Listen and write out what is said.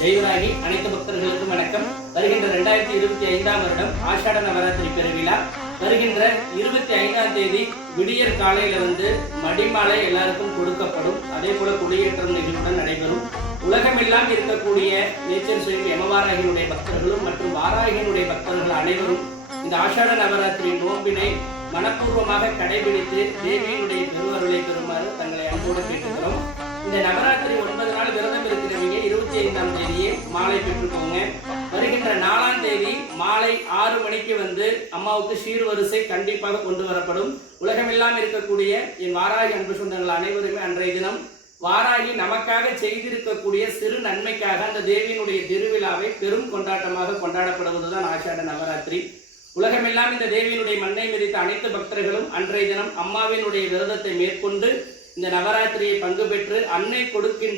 ஜெயவராகி அனைத்து பக்தர்களுக்கும் வணக்கம். வருகின்ற 2025ஆம் வருடம் ஆஷாட நவராத்திரி பெருவிழா வருகின்ற 25ஆம் தேதி விடியற் காலையில மடிமாலை எல்லாருக்கும் கொடுக்கப்படும். அதே போல கொடியேற்றம் நிகழ்வுடன் நடைபெறும். உலகமெல்லாம் இருக்கக்கூடிய நேச்சர் சுயம் யமவாராகினுடைய பக்தர்களும் மற்றும் வாராகினுடைய பக்தர்கள் அனைவரும் இந்த ஆஷாட நவராத்திரி நோம்பினை மனப்பூர்வமாக கடைபிடித்து தேவியினுடைய பெருவருளை பெறுமாறு தங்களை அன்போடு கேட்டுக்கிறோம். இந்த நவராத்திரி 9 நாள் விரதம் இருக்கிறவங்க 25ஆம் தேதியே மாலை பெற்றுக்கோங்க. வருகின்ற 4ஆம் தேதி மாலை 6 மணிக்கு அம்மாவுக்கு சீர்வரிசை கண்டிப்பாக கொண்டு வரப்படும். உலகமெல்லாம் இருக்கக்கூடிய என் வாராகி அன்பு சொந்தங்கள் அனைவருமே அன்றைய தினம் வாராகி நமக்காக செய்திருக்கக்கூடிய சிறு நன்மைக்காக அந்த தேவியினுடைய திருவிழாவை பெரும் கொண்டாட்டமாக கொண்டாடப்படுவதுதான் ஆஷாட நவராத்திரி. உலகமெல்லாம் இந்த தேவியினுடைய மண்ணை மிதித்த அனைத்து பக்தர்களும் அன்றைய தினம் அம்மாவினுடைய விரதத்தை மேற்கொண்டு இந்த நவராத்திரியை பங்கு பெற்று அன்னை கொடுக்கின்ற